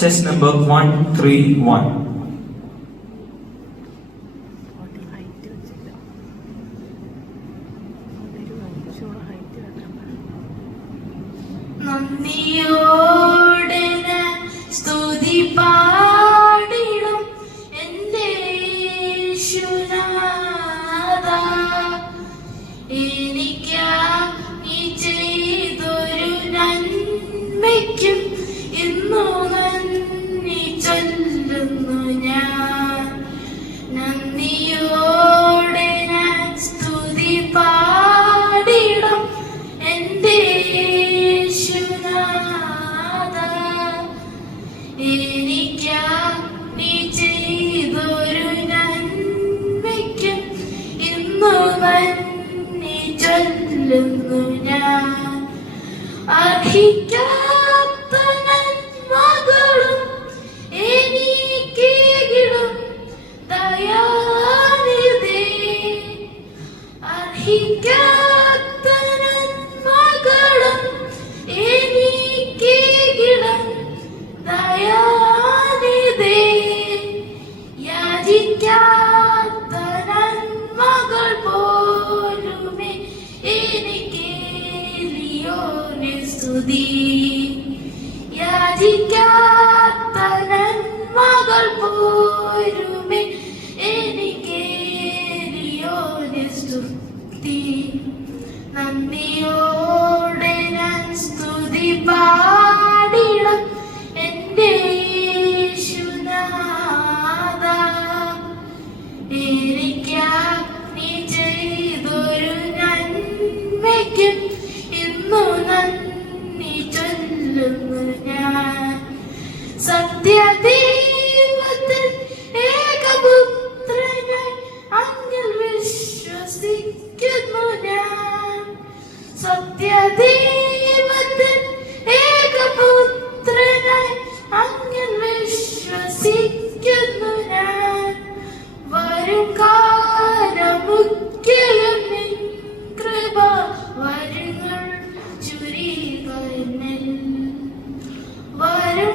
chest number 131. നന്ദിയോടെ സ്തുതി പാടിടും എൻ്റെ യേശുനാഥാ, എനിക്കാ നീ ചെയ്തൊരു നന്മയ്ക്കും ഇന്നു നന്ദി ചൊല്ലുന്നു ഞാൻ. നന്ദിയോടെ ഞാൻ സ്തുതി പാടിടും എൻ്റെ എനിക്കാ നീ ചെയ്തൊരു നന്മയ്ക്കും ഇന്നു നന്ദി ചൊല്ലുന്നു ഞാൻ. അർഹിക്കാത്ത നന്മകളും എനിക്കേകിടും ദയാനിധി, അർഹിക്കാത്ത നന്മകളും എനിക്കേകിടും ദയാനിധി, യാചിക്കാത്ത നന്മകൾ പോലുമേ എനിക്കേലിയോനെ സ്തുതി, യാചിക്കാത്ത നന്മകൾ പോലുമേ എനിക്കേലിയോനെ സ്തുതി. നന്ദിയോടെ ഞാൻ സ്തുതി പാടിടും എൻ്റെ യേശുനാഥാ, എനിക്കാ നീ ചെയ്തൊരു നന്മയ്ക്കും ഇന്നു നന്ദി ചൊല്ലുന്നു ഞാൻ. സത്യദൈവത്തിൽ ഏകപുത്രനായി അങ്ങിൽ വിശ്വസിക്കുന്നു ഞാൻ. സത്യദൈവത്തിൽ ഏകപുത്രനായി അങ്ങിൽ വിശ്വസിക്കുന്നു ഞാൻ. വരും കാലമൊക്കെയും നിൻ കൃപ വരങ്ങൾ ചുരിക എന്നിൽ. വരും